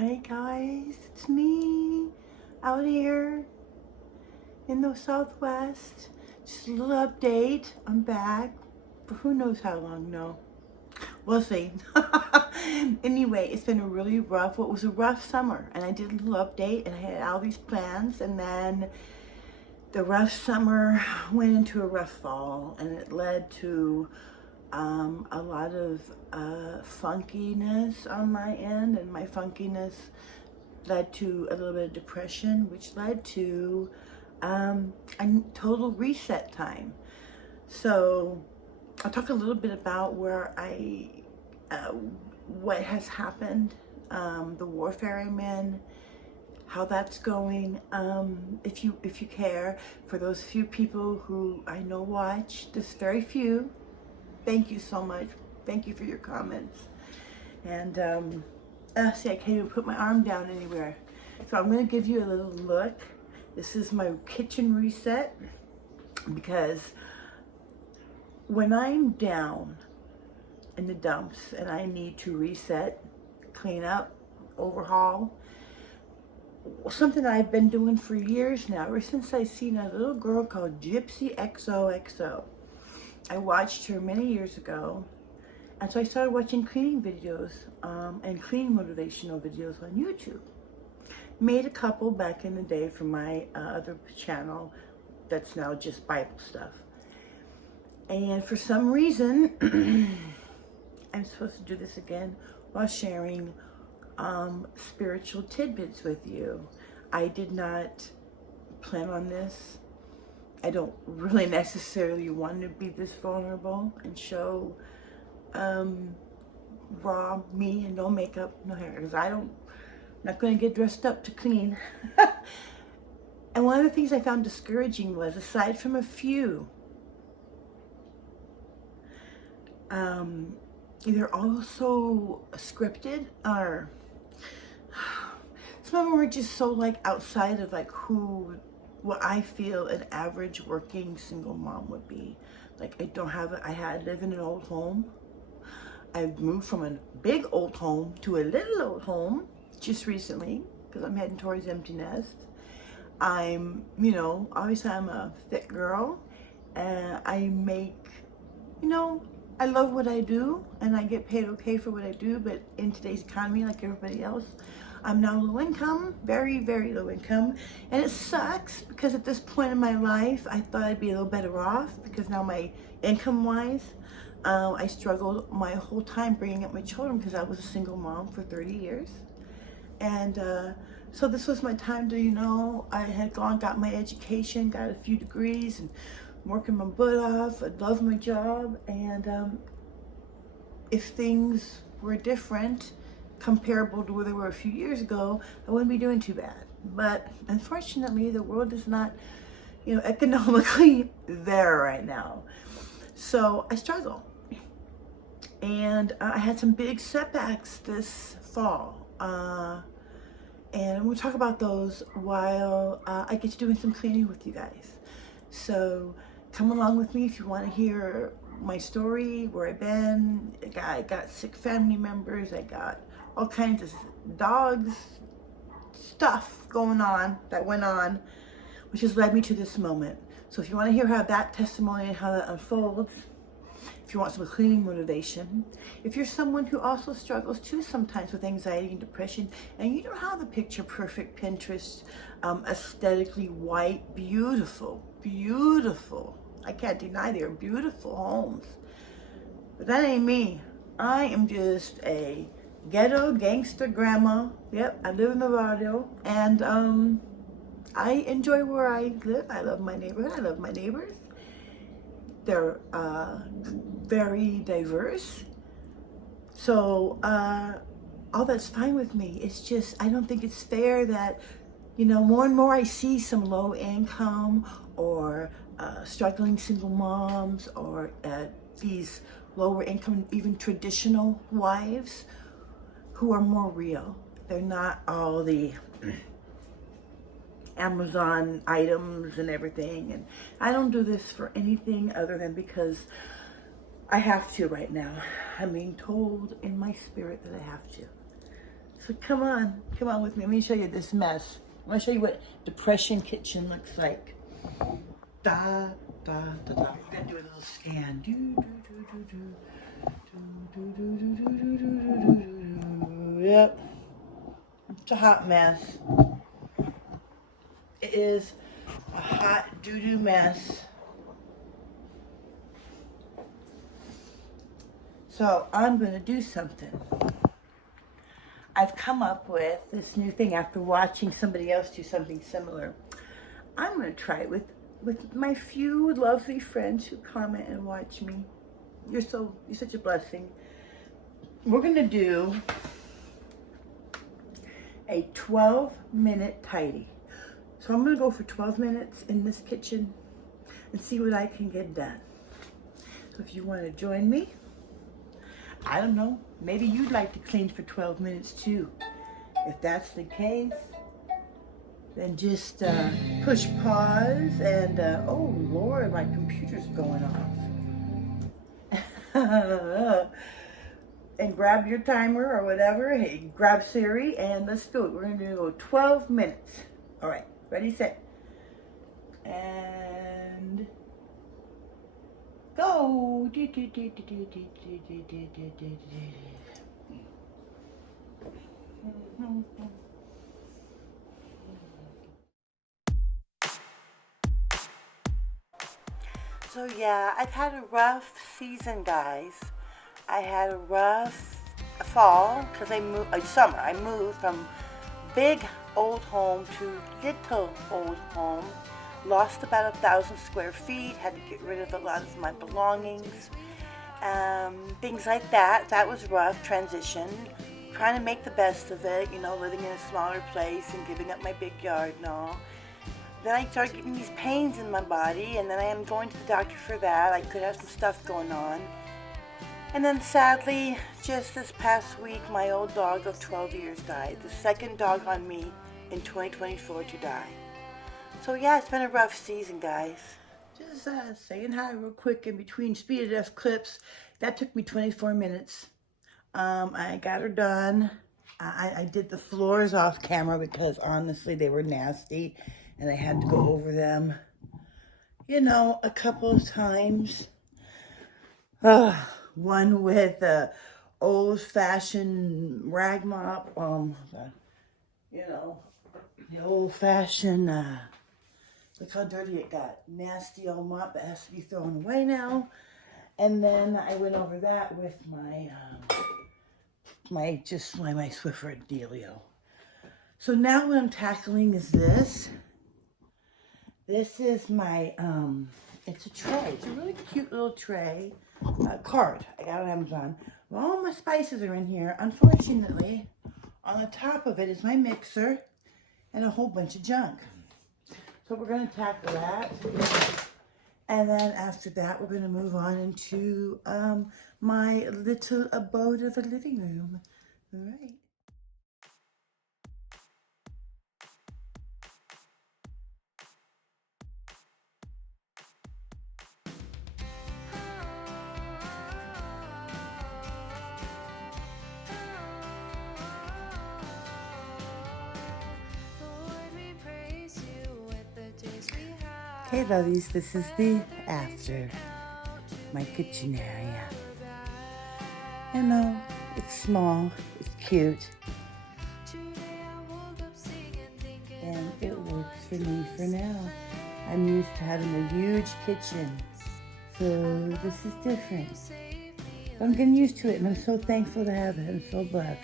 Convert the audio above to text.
Hey guys, it's me out here in the Southwest. Just a little update. I'm back for who knows how long. No, we'll see. Anyway, it's been a really rough, what was a rough summer, and I did a little update and I had all these plans, and then the rough summer went into a rough fall, and it led to a lot of funkiness on my end, and my funkiness led to a little bit of depression, which led to a total reset time. So I'll talk a little bit about where what has happened, the warfare I'm in, how that's going. If you care, for those few people who I know watch, this very few, thank you so much. Thank you for your comments. And see, I can't even put my arm down anywhere. So I'm going to give you a little look. This is my kitchen reset, because when I'm down in the dumps and I need to reset, clean up, overhaul, something I've been doing for years now, ever since I seen a little girl called Gypsy XOXO. I watched her many years ago, and so I started watching cleaning videos and cleaning motivational videos on YouTube. Made a couple back in the day for my other channel that's now just Bible stuff. And for some reason, I'm supposed to do this again while sharing spiritual tidbits with you. I did not plan on this. I don't really necessarily want to be this vulnerable and show raw me and no makeup, no hair, because I'm not going to get dressed up to clean. And one of the things I found discouraging was, aside from a few, either also scripted, or some of them were just so like outside of like what I feel an average working single mom would be. Like, I had lived in an old home. I've moved from a big old home to a little old home just recently, because I'm heading towards empty nest. Obviously I'm a thick girl, and I make, I love what I do, and I get paid okay for what I do, but in today's economy, like everybody else, I'm now low income, very, very low income, and it sucks, because at this point in my life, I thought I'd be a little better off, because now my income-wise, I struggled my whole time bringing up my children, because I was a single mom for 30 years, and so this was my time to, I had got my education, got a few degrees, and working my butt off. I love my job, and if things were different, comparable to where they were a few years ago, I wouldn't be doing too bad. But unfortunately, the world is not, economically there right now. So I struggle. And I had some big setbacks this fall. And we'll talk about those while I get to doing some cleaning with you guys. So come along with me if you want to hear my story, where I've been. I got sick family members. I got all kinds of dogs, stuff that went on, which has led me to this moment. So if you want to hear how that testimony and how that unfolds, if you want some cleaning motivation, if you're someone who also struggles too sometimes with anxiety and depression, and you don't have the picture perfect Pinterest, aesthetically white, beautiful, I can't deny they're beautiful homes, but that ain't me. I am just a ghetto gangster grandma. Yep, I live in the barrio, and I enjoy where I live. I love my neighborhood. I love my neighbors. They're very diverse. So all that's fine with me. It's just, I don't think it's fair that, more and more I see some low income or struggling single moms, or these lower income, even traditional wives, who are more real. They're not all the Amazon items and everything. And I don't do this for anything other than because I have to right now. I'm being told in my spirit that I have to. So come on with me. Let me show you this mess. I'm gonna show you what depression kitchen looks like. Da, da, da, da. We're gonna do a little scan. Do, do, do, do, do. Do, do, do, do, do, do, do, do, do. Yep. It's a hot mess. It is a hot doo-doo mess. So I'm going to do something. I've come up with this new thing after watching somebody else do something similar. I'm going to try it with my few lovely friends who comment and watch me. You're such a blessing. We're going to do a 12-minute tidy. So I'm going to go for 12 minutes in this kitchen and see what I can get done. So if you want to join me, I don't know, maybe you'd like to clean for 12 minutes too. If that's the case, then just push pause and, oh Lord, my computer's going off. And grab your timer or whatever, hey, grab Siri and let's do it. We're going to go 12 minutes. All right, ready, set, and go. So yeah, I've had a rough season, guys. I had a rough fall because summer. I moved from big old home to little old home. Lost about 1,000 square feet. Had to get rid of a lot of my belongings. Things like that. That was rough transition. Trying to make the best of it, you know, living in a smaller place and giving up my big yard and all. Then I started getting these pains in my body, and then I am going to the doctor for that. I could have some stuff going on. And then sadly, just this past week, my old dog of 12 years died. The second dog on me in 2024 to die. So yeah, it's been a rough season, guys. Just saying hi real quick in between Speed of Death clips. That took me 24 minutes. I got her done. I did the floors off camera because honestly they were nasty and I had to go over them, you know, a couple of times. One with a old-fashioned rag mop, you know, the old-fashioned, look how dirty it got. Nasty old mop that has to be thrown away now. And then I went over that with my my Swiffer dealio. So now what I'm tackling is this. This is my, it's a tray. It's a really cute little tray. Card I got on Amazon. Well, all my spices are in here. Unfortunately, on the top of it is my mixer and a whole bunch of junk. So we're going to tackle that. And then after that, we're going to move on into my little abode of a living room. All right. Hey lovies, this is the after, my kitchen area. You know, it's small, it's cute, and it works for me for now. I'm used to having a huge kitchen, so this is different. I'm getting used to it, and I'm so thankful to have it. I'm so blessed.